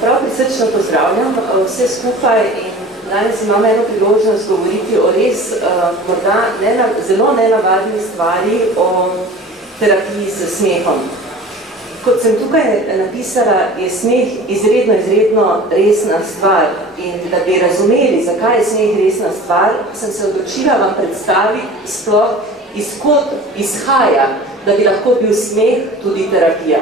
Prav prisrčno pozdravljam vse skupaj in danes imam eno priložnost govoriti o res morda zelo nenavadni stvari o terapiji s smehom. Kot sem tukaj napisala, je smeh izredno resna stvar in da bi razumeli, zakaj je smeh resna stvar, sem se odločila vam predstaviti sploh izkot izhaja, da bi lahko bil smeh tudi terapija.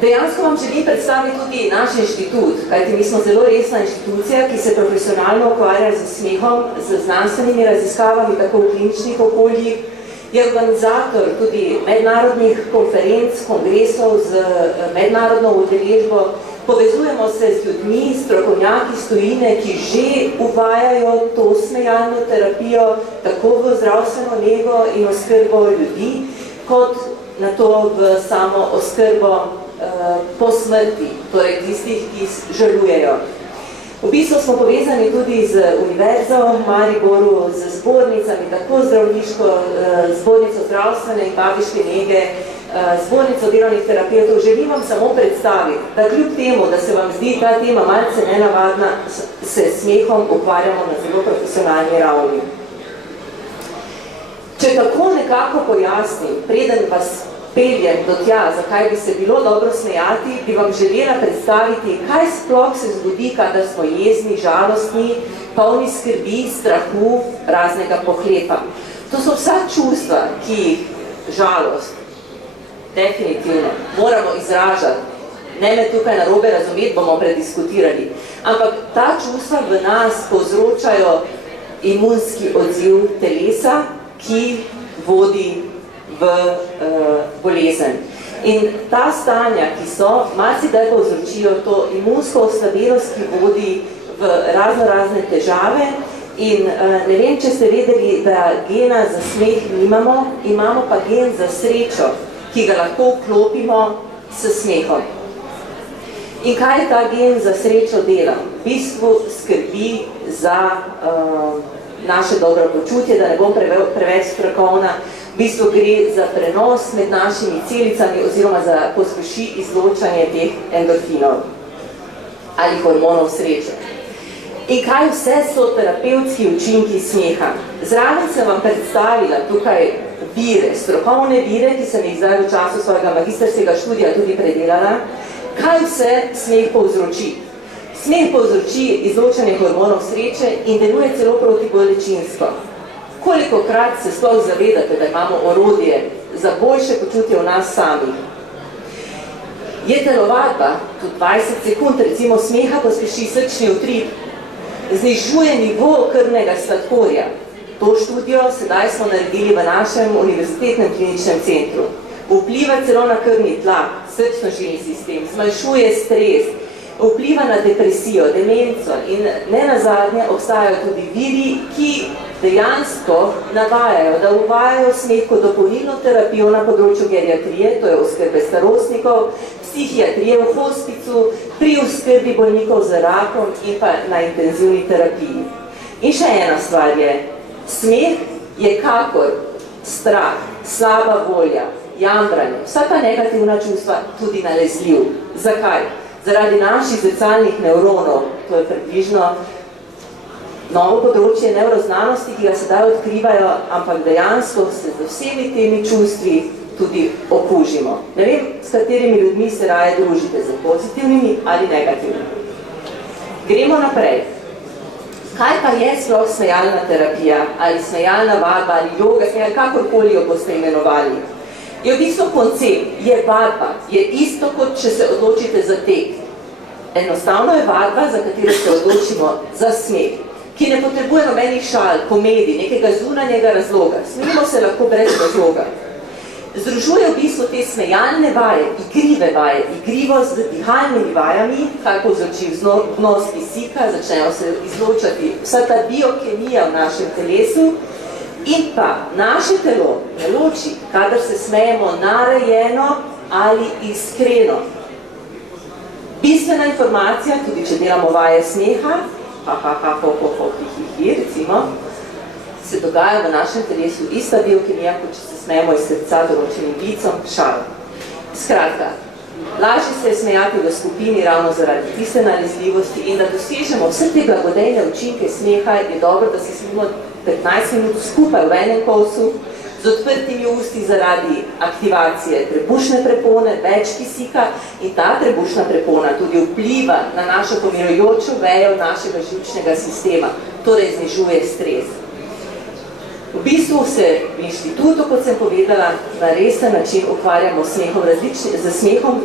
Dejansko vam želim predstaviti tudi naš inštitut, kajti mi smo zelo resna inštitucija, ki se profesionalno ukvarja z smehom, z znanstvenimi raziskavami, tako v kliničnih okoljih, je organizator tudi mednarodnih konferenc, kongresov z mednarodno udeležbo, povezujemo se z ljudmi, strokovnjaki iz tujine, ki že uvajajo to smejalno terapijo, tako v zdravstveno nego in oskrbo ljudi, kot na to v samo oskrbo po smrti, torej tistih, ki žalujejo. V bistvu smo povezani tudi z univerzo v Mariboru, z zbornicami, tako zdravniško, zbornico zdravstvene in babiške nege, zbornico delovnih terapevtov. Želim vam samo predstaviti, da kljub temu, da se vam zdi ta tema malce nenavadna, se smehom ukvarjamo na zelo profesionalni ravni. Če tako nekako pojasnim, preden vas peljem do tja, zakaj bi se bilo dobro smejati, bi vam želela predstaviti, kaj sploh se zgodi, kadar smo jezni, žalostni, polni skrbi, strahu, raznega pohlepa. To so vsa čustva, ki jih žalost, definitivno, moramo izražati. Ne me tukaj narobe razumeti, bomo prediskutirali. Ampak ta čustva v nas povzročajo imunski odziv telesa, ki vodi v bolezen. In ta stanja, ki so, marsikdaj povzročijo to imunsko oslabelost, ki vodi v razne težave. In ne vem, če ste vedeli, da gena za smeh nimamo, imamo pa gen za srečo, ki ga lahko vklopimo s smehom. In kaj ta gen za srečo dela? V bistvu skrbi za naše dobro počutje, da ne bom preveč strokovna, v bistvu gre za prenos med našimi celicami oziroma za pospeši izločanje teh endorfinov ali hormonov sreče. In kaj vse so terapevtski učinki smeha? Zraven sem vam predstavila tukaj vire, strokovne vire, ki sem jih zdaj v času svojega magistrskega študija tudi predelala. Kaj vse smeh povzroči? Smeh povzroči izločanje hormonov sreče in deluje celo protibolečinsko. Kolikokrat se sploh zavedate, da imamo orodje za boljše počutje v nas samih? Je telovadba, tudi 20 sekund recimo smeha pospeši srčni utrip, znižuje nivo krvnega sladkorja. To študijo sedaj smo naredili v našem univerzitetnem kliničnem centru. Vpliva celo na krvni tlak, srčno-žilni sistem, zmanjšuje stres, vpliva na depresijo, demenco in nenazadnje obstajajo tudi viri, ki dejansko navajajo, da uvajajo smeh kot dopolnilno terapijo na področju geriatrije, to je oskrbe starostnikov, psihiatrije v hospicu, pri oskrbi bolnikov z rakom in pa na intenzivni terapiji. In še ena stvar je, smeh je kakor strah, slaba volja, jamranje, vsa ta negativna čustva tudi nalezljiv. Zakaj? Zaradi naših zrcalnih nevronov, to je približno novo področje nevroznanosti, ki ga sedaj odkrivajo, ampak dejansko se z vsemi temi čustvi tudi okužimo. Ne vem, s katerimi ljudmi se raje družite, z pozitivnimi ali negativnimi. Gremo naprej. Kaj pa je sploh smejalna terapija, ali smejalna vadba, ali joga, ali kakorkoli jo boste imenovali? Je v bistvu koncept, je vadba, je isto, kot če se odločite za tek. Enostavno je vadba, za katero se odločimo za smeh, ki ne potrebuje nobenih šal, komedij, nekega zunanjega razloga. Smejimo se lahko brez razloga. Združuje v bistvu te smejalne vaje, igrive vaje, igrivo z dihalnimi vajami, kaj povzroči vnos kisika, začnejo se izločati vsa ta biokemija v našem telesu, in pa naše telo ne loči, kadar se smejemo narejeno ali iskreno. Bistvena informacija, tudi če delamo vaje smeha, recimo, se dogaja v našem telesu ista biokemija, kot če se smejemo iz srca določenim vicom, šal. Skratka, lažje se je smejati v skupini ravno zaradi tiste nalezljivosti in da dosežemo vse te blagodejne učinke smeha, je dobro, da se smemo 15 minut skupaj v enem kosu, z odprtimi usti zaradi aktivacije trebušne prepone, več kisika in ta trebušna prepona tudi vpliva na našo pomirujočo vejo našega živčnega sistema, torej znižuje stres. V bistvu se v inštitutu, kot sem povedala, na resen način ukvarjamo z smehom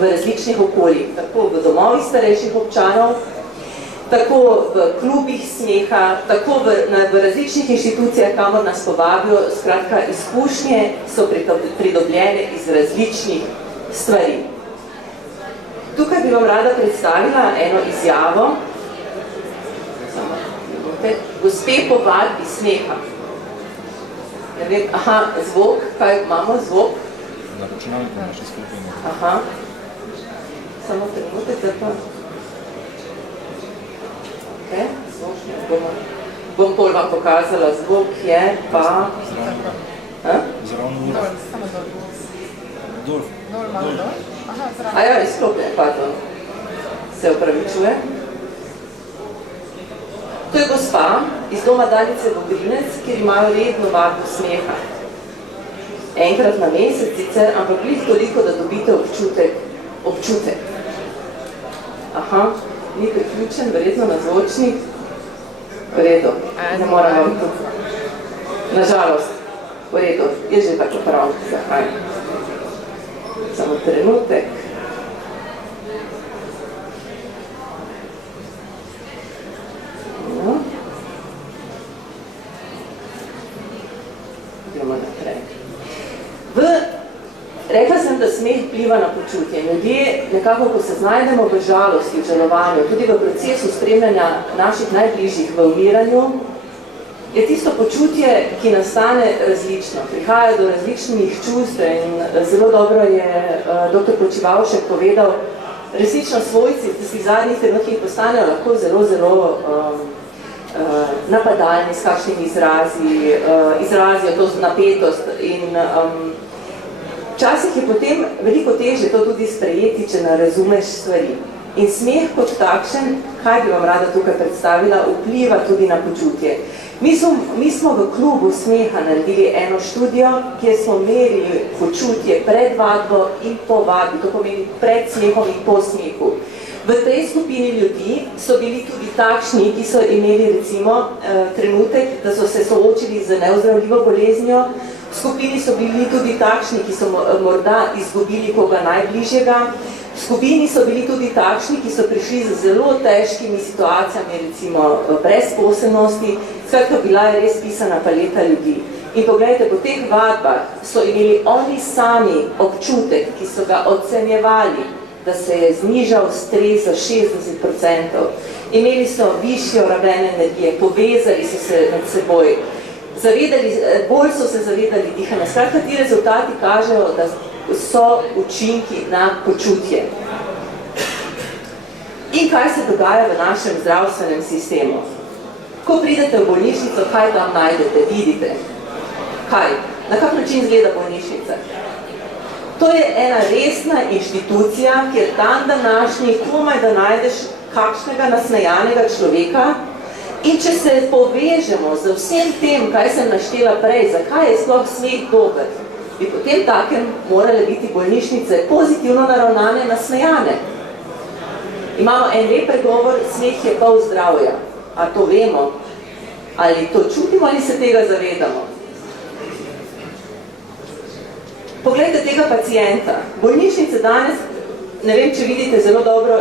v različnih okoljih, tako v domovih starejših občanov, tako v klubih smeha, tako v različnih inštitucijah, kamor nas povabijo. Skratka, izkušnje so pridobljene iz različnih stvari. Tukaj bi vam rada predstavila eno izjavo. Gospe po vadbi smeha. Ne vem, zvok, kaj imamo, zvok? Na računalniku naše skupine. Samo trenutek, da pa... Bom pol vam pokazala, zvok je pa... Zravno ura. Dol. Izklopljen, pardon. Se upravičuje. To je gospa iz doma Danice Vogrinec, kjer imajo redno vadbo smeha. Enkrat na mesec sicer, ampak glih toliko, da dobite občutek. Ni priključen, verjetno na zvočnik. V redu, ne moram vam tudi. Nažalost, v redu, je že tako prav. Samo trenutek. Idemo naprej. Rekla sem, da smeh vpliva na počutje. Ljudje, nekako, ko se znajdemo v žalosti, v žalovanju, tudi v procesu spremljanja naših najbližjih v umiranju, je tisto počutje, ki nastane različno. Prihaja do različnih čustv in zelo dobro je dr. Počivalšek povedal, resnično svojci, da si v zadnjih trenutkih postanejo lahko zelo napadalni s kakšnimi izrazijo to napetost in včasih je potem veliko težje to tudi sprejeti, če ne razumeš stvari. In smeh kot takšen, kaj bi vam rada tukaj predstavila, vpliva tudi na počutje. Mi smo v klubu smeha naredili eno študijo, kjer smo merili počutje pred vadbo in po vadbi, to pomeni pred smehom in po smehu. V tej skupini ljudi so bili tudi takšni, ki so imeli recimo trenutek, da so se soočili z neozdravljivo boleznijo. V skupini so bili tudi takšni, ki so morda izgubili koga najbližjega. V skupini so bili tudi takšni, ki so prišli z zelo težkimi situacijami, recimo brezposelnosti. Skratka, bila je res pisana paleta ljudi. In poglejte, po teh vadbah so imeli oni sami občutek, ki so ga ocenjevali, da se je znižal stres za 60%. Imeli so višjo raven energije, povezali so se med seboj, bolj so se zavedali dihanja. Skratka, ti rezultati kažejo, da so učinki na počutje. In kaj se dogaja v našem zdravstvenem sistemu? Ko pridete v bolnišnico, kaj tam najdete, vidite? Kaj? Na kak način izgleda bolnišnica? To je ena resna inštitucija, kjer dan današnji komaj da najdeš kakšnega nasmejanega človeka in če se povežemo z vsem tem, kaj sem naštela prej, zakaj je sploh smeh dober, bi potem takem morale biti bolnišnice pozitivno naravnane, nasmejane. Imamo en lep pregovor, smeh je pol zdravja. A to vemo? Ali to čutimo ali se tega zavedamo? Poglejte tega pacienta. Bolnišnice danes, ne vem, če vidite zelo dobro,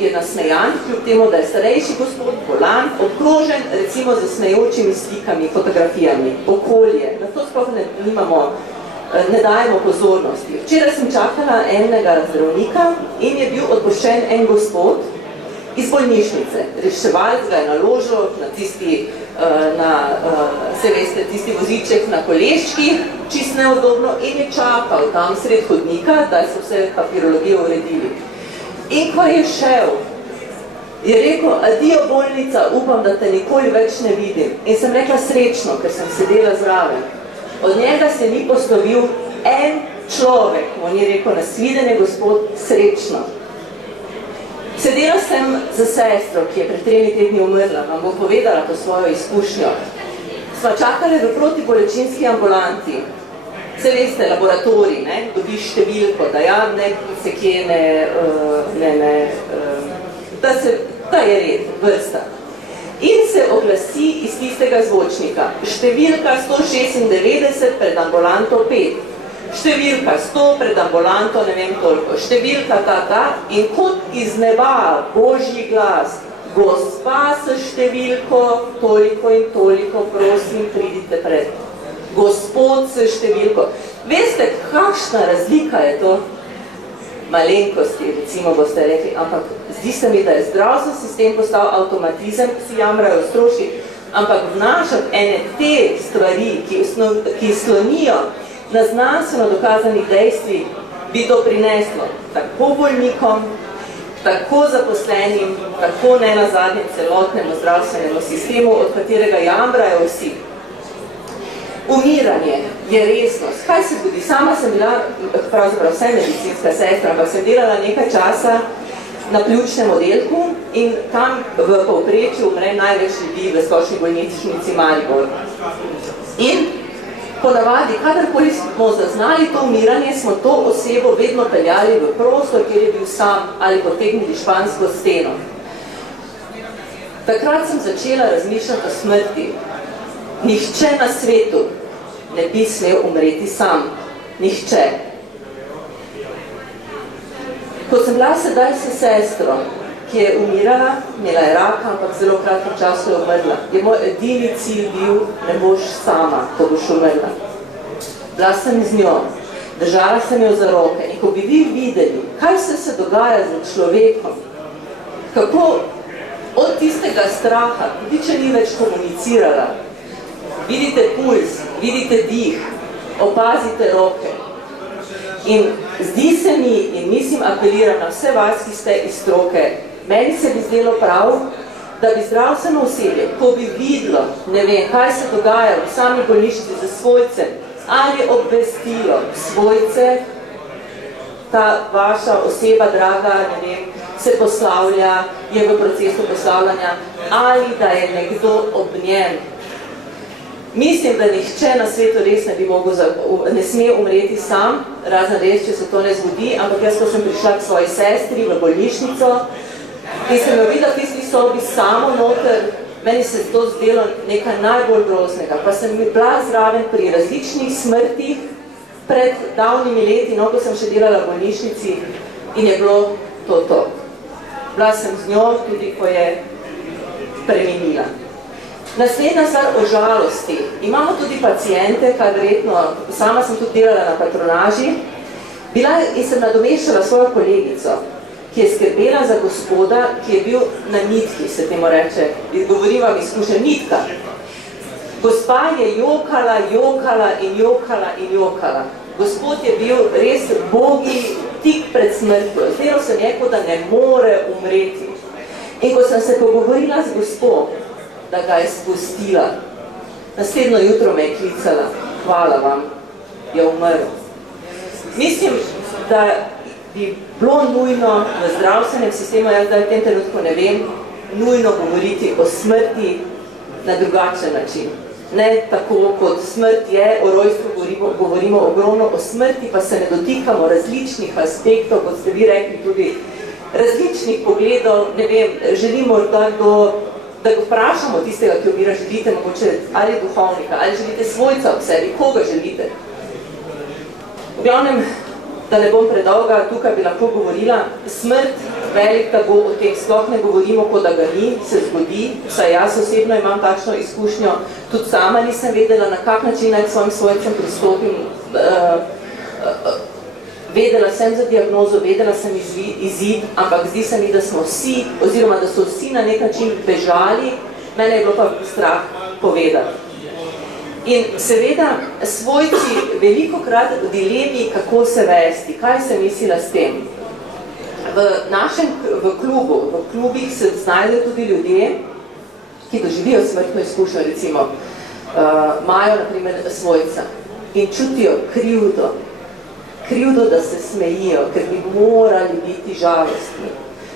je nasmejan, kljub temu, da je starejši gospod, bolan, obkrožen recimo z smejočimi slikami, fotografijami, okolje. Na to sploh ne dajemo pozornosti. Včeraj sem čakala enega zdravnika in je bil odpuščen en gospod iz bolnišnice. Reševalc ga je naložil na tisti voziček na koleščkih, čist neudobno, in je čakal tam sred hodnika, da so vse papirologije uredili. In ko je šel, je rekel, adijo bolnica, upam, da te nikoli več ne vidim. In sem rekla srečno, ker sem sedela zraven. Od njega se ni poslovil en človek, on je rekel, nasvidenje gospod, srečno. Sedela sem za sestro, ki je pred 3 tedni umrla, vam bo povedala to svojo izkušnjo. Sva čakali v protibolečinski ambulanti. Se veste, laboratorij, ne, dobiš številko, da ja, ne, se kje da je red, vrsta. In se oglasi iz tistega zvočnika. Številka 196 pred ambulanto 5. Številka 100 pred ambulanto, ne vem toliko. Številka ta, in kot iz neba Božji glas, gospa s številko, toliko in toliko, prosim, pridite pred. Gospod s številko. Veste, kakšna razlika je to? Malenkosti, recimo boste rekli, ampak zdi se mi, da je zdravstveni sistem postal avtomatizem, si jamrajo stroški, ampak vnašati ene te stvari, ki slonijo na znanstveno dokazanih dejstvih, bi to prineslo tako bolnikom, tako zaposlenim, tako ne nazadnje celotnemu zdravstvenemu sistemu, od katerega jamrajo vsi. Umiranje je resnost. Kaj se zgodi? Sama sem bila, pravzaprav vse medicinska sestra, ampak sem delala nekaj časa na pljučnem oddelku in tam v povprečju umre največ ljudi v splošni bolnišnici Maribor. In ponavadi, kadarkoli smo zaznali to umiranje, smo to osebo vedno peljali v prostor, kjer je bil sam ali potegnili špansko steno. Takrat sem začela razmišljati o smrti. Nihče na svetu ne bi smel umreti sam. Nihče. Ko sem bila sedaj s sestro, ki je umirala, imela je raka, ampak zelo kratkem času je umrla. Je moj edini cilj bil, ne boš sama, ko boš umrla. Bila sem z njo, držala sem jo za roke in ko bi vi videli, kaj se dogaja z človekom, kako od tistega straha, tudi če ni več komunicirala, vidite puls, vidite dih, opazite roke. In zdi se mi, in mislim apeliram na vse vas, ki ste iz stroke, meni se bi zdelo prav, da bi zdravstveno osebje, ko bi videlo, ne vem, kaj se dogaja v sami bolnišnici za svojcem, ali obvestilo svojce, ta vaša oseba, draga, ne vem, se poslavlja, je v procesu poslavljanja, ali da je nekdo ob njem. Mislim, da nihče na svetu res ne sme umreti sam, razen res, če se to ne zgodi, ampak jaz, ko sem prišla k svoji sestri v bolnišnico in sem jo videla v tisti sobi samo noter, meni se to zdelo nekaj najbolj groznega. Pa sem bila zraven pri različnih smrtih pred davnimi leti, ko sem še delala v bolnišnici in je bilo to. Bila sem z njo tudi, ko je preminila. Naslednja stvar o žalosti. Imamo tudi paciente, kar verjetno, sama sem tudi delala na patronaži, bila in sem nadomeščala svojo kolegico, ki je skrbela za gospoda, ki je bil na nitki, se temu reče. Govorim vam izkušnja, nitka. Gospa je jokala in jokala. Gospod je bil res bogi tik pred smrtjo. Zdelo se mi je, da ne more umreti. In ko sem se pogovorila z gospodom, da ga je spustila. Naslednjo jutro me je klicala, hvala vam, je umrl. Mislim, da bi bilo nujno v zdravstvenem sistemu, jaz zdaj v tem trenutku ne vem, nujno govoriti o smrti na drugačen način. Ne tako, kot smrt je, o rojstvu govorimo ogromno, o smrti pa se ne dotikamo različnih aspektov, kot ste vi rekli, tudi različnih pogledov, ne vem, želimo da ga vprašamo tistega, ki umira, želite mogoče ali duhovnika, ali želite svojca ob sebi, koga želite. V glavnem, da ne bom predolga, tukaj bi lahko govorila, smrt, velik tabu, o tem sploh ne govorimo, kot da ga ni, se zgodi, vsaj jaz osebno imam takšno izkušnjo, tudi sama nisem vedela, na kak način naj k svojim svojcem pristopim, vedela sem za diagnozo, vedela sem izid, ampak zdi se mi, da smo vsi, oziroma da so vsi na nek način bežali, mene je bilo pa strah povedati. In seveda svojci velikokrat v dilemi, kako se vesti, kaj sem mislila s tem. v klubih se znajdejo tudi ljudje, ki doživijo smrtno izkušnjo, recimo, imajo, na primer, svojca in čutijo krivdo, da se smejijo, ker bi morali biti žalostni.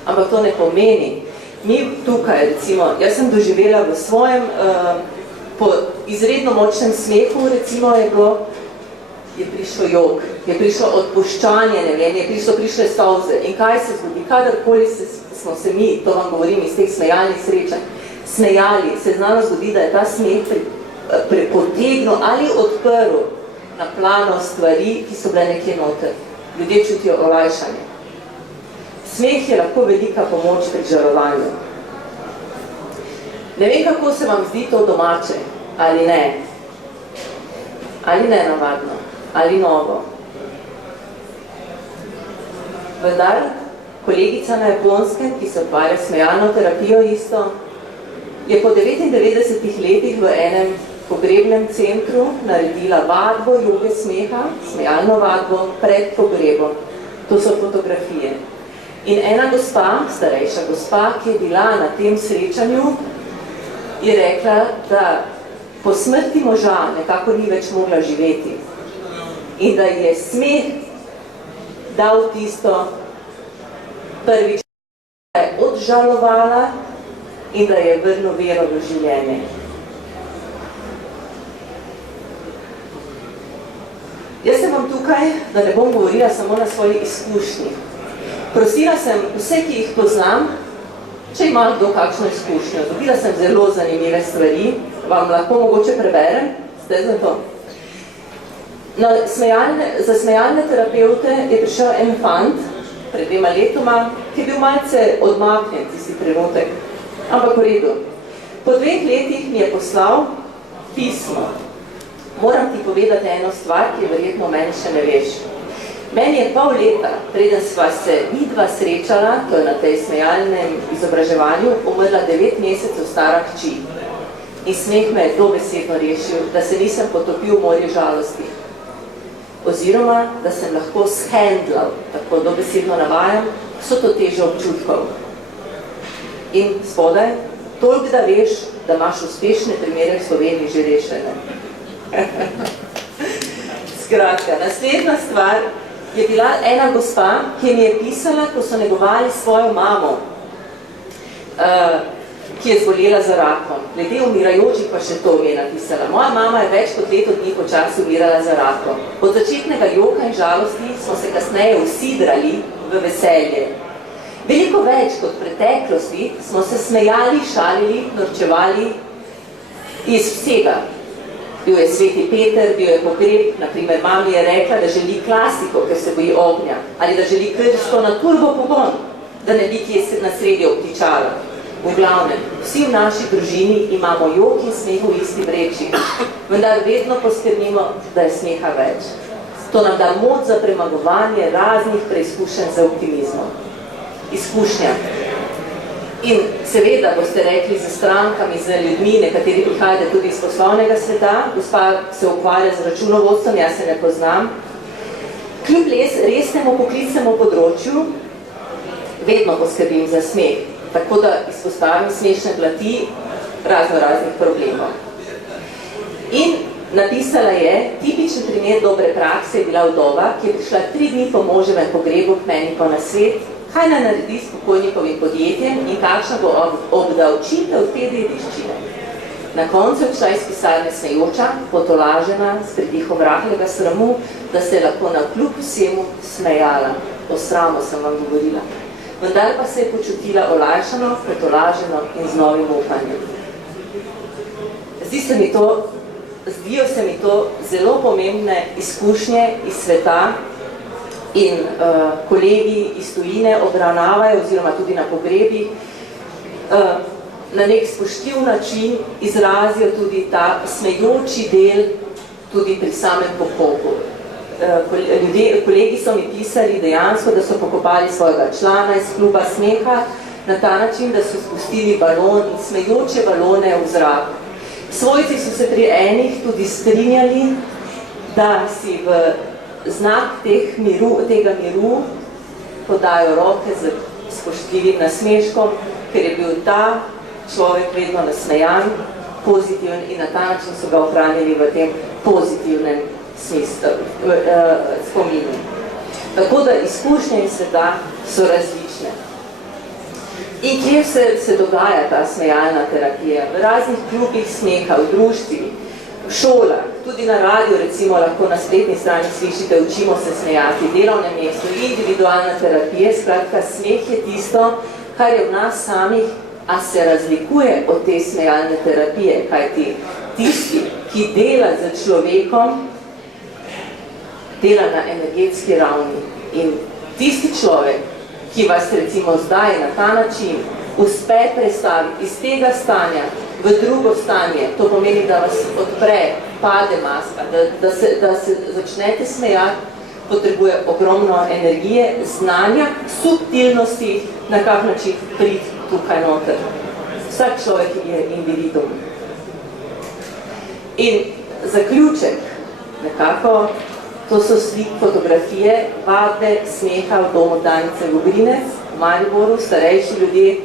Ampak to ne pomeni. Mi tukaj, recimo, jaz sem doživela v svojem, po izredno močnem smehu, recimo, je prišlo jok, je prišlo odpuščanje, ne vem, je prišle solze. In kaj se zgodi? Kadarkoli smo se mi, to vam govorim iz teh smejalnih srečanj, smejali, se znano zgodi, da je ta smeh prepotegnil ali odprl na plano stvari, ki so bile nekje noter. Ljudje čutijo olajšanje. Smeh je lahko velika pomoč pri žalovanju. Ne vem, kako se vam zdi to domače, ali ne. Ali ne navadno, ali novo. Vendar, kolegica na Japonskem, ki se ukvarja s smejalno terapijo isto, je po 99 letih v enem pogrebnem centru naredila vadbo joge smeha, smejalno vadbo pred pogrebom. To so fotografije. In ena gospa, starejša gospa, ki je bila na tem srečanju, je rekla, da po smrti moža nekako ni več mogla živeti. In da je smeh dal tisto prvič, da je odžalovala in da je vrnil vero v življenje. Jaz sem vam tukaj, da ne bom govorila samo na svoji izkušnji. Prosila sem vse, ki jih poznam, če ima kdo kakšno izkušnjo. Dobila sem zelo zanimive stvari, vam lahko mogoče preberem, ste za to. Za smejalne terapeute je prišel en fant pred 2 letoma, ki je bil malce odmaknjen tisti trenutek, ampak v redu. Po 2 letih mi je poslal pismo. Moram ti povedati eno stvar, ki verjetno meni še ne veš. Meni je pol leta, preden sva se midva srečala, to je na tej smejalnem izobraževanju, umrla 9 mesecev stara hči. In smeh me je dobesedno rešil, da se nisem potopil v morju žalosti. Oziroma, da sem lahko shendlal, tako dobesedno navajam, vso to težo občutkov. In spodaj, toliko da veš, da imaš uspešne primere v Sloveniji že rešene. Skratka, naslednja stvar je bila ena gospa, ki mi je pisala, ko so negovali svojo mamo, ki je zbolela za rakom. Glede umirajočih pa še to mi je napisala. Moja mama je več kot leto dni počasi umirala za rakom. Od začetnega joka in žalosti smo se kasneje usidrali v veselje. Veliko več kot v preteklosti smo se smejali, šalili, norčevali iz vsega. Bil je Sveti Peter, bil je pogreb, naprimer mami je rekla, da želi klasiko, ker se boji ognja, ali da želi krsto na turbo pogon, da ne bi kje na sredi obtičala. V glavnem, vsi v naši družini imamo jok in smeh v isti vreči, vendar vedno poskrbimo, da je smeha več. To nam da moč za premagovanje raznih preizkušenj za optimizmom. Izkušnja. In seveda boste rekli z strankami, z ljudmi, nekateri prihajate tudi iz poslovnega sveta, gospa se ukvarja z računovodstvom, jaz se ne poznam. Kljub resnemu poklicnemu področju, vedno poskrbim za smeh, tako da izpostavim smešne plati raznih problemov. In napisala je, tipičen primer dobre prakse je bila vdova, ki je prišla 3 dni po moževem pogrebu k meni po nasvet, kaj naj naredi s pokojnikovim podjetjem in kakšna bo obdavčitev te dediščine. Na koncu je šla iz pisarne smejoča, potolažena, s pridihom rahlega sramu, da se je lahko navkljub vsemu smejala. O sramu sem vam govorila. Vendar pa se je počutila olajšano, potolaženo in z novim upanjem. Zdijo se mi to zelo pomembne izkušnje iz sveta, in kolegi iz tujine obravnavajo, oziroma tudi na pogrebih, na nek spoštljiv način izrazijo tudi ta smejoči del tudi pri samem pokopu. Kolegi so mi pisali dejansko, da so pokopali svojega člana iz kluba smeha na ta način, da so spustili balon in smejoče balone v zrak. Svojci so se pri enih tudi strinjali, da si v znak tega miru podajo roke z spoštljivim nasmeškom, ker je bil ta človek vedno nasmejan, pozitiven in na ta način so ga ohranili v tem pozitivnem spominu. Tako da izkušnje in sveta so različne. In kje se dogaja ta smejalna terapija? V raznih klubih smeha, v društvih, v šolah, tudi na radiju, recimo lahko na spletni strani slišite, učimo se smejati, delovnem mestu, individualna terapija, skratka, smeh je tisto, kar je v nas samih, a se razlikuje od te smejalne terapije, kajti tisti, ki dela z človekom, dela na energetski ravni. In tisti človek, ki vas recimo zdaj na ta način uspe prestaviti iz tega stanja v drugo stanje, to pomeni, da vas odpre, pade maska, da se začnete smejati, potrebuje ogromno energije, znanja, subtilnosti, na kak način priti tukaj noter. Vsak človek je individuum. In zaključek, nekako, to so fotografije vadbe smeha v domu Danice Vogrinec v Mariboru, starejši ljudje,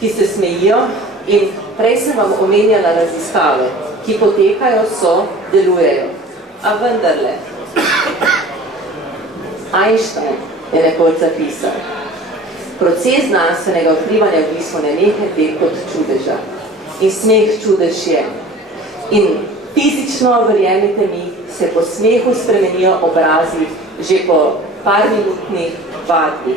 ki se smejijo. In prej sem vam omenjala raziskave, ki potekajo, delujejo. A vendarle, Einstein je nekoč zapisal, proces znanstvenega odkrivanja v bistvu nenehne tek kot čudeža. In smeh čudež je. In fizično, verjemite mi, se po smehu spremenijo obrazi že po par minutnih vadbi.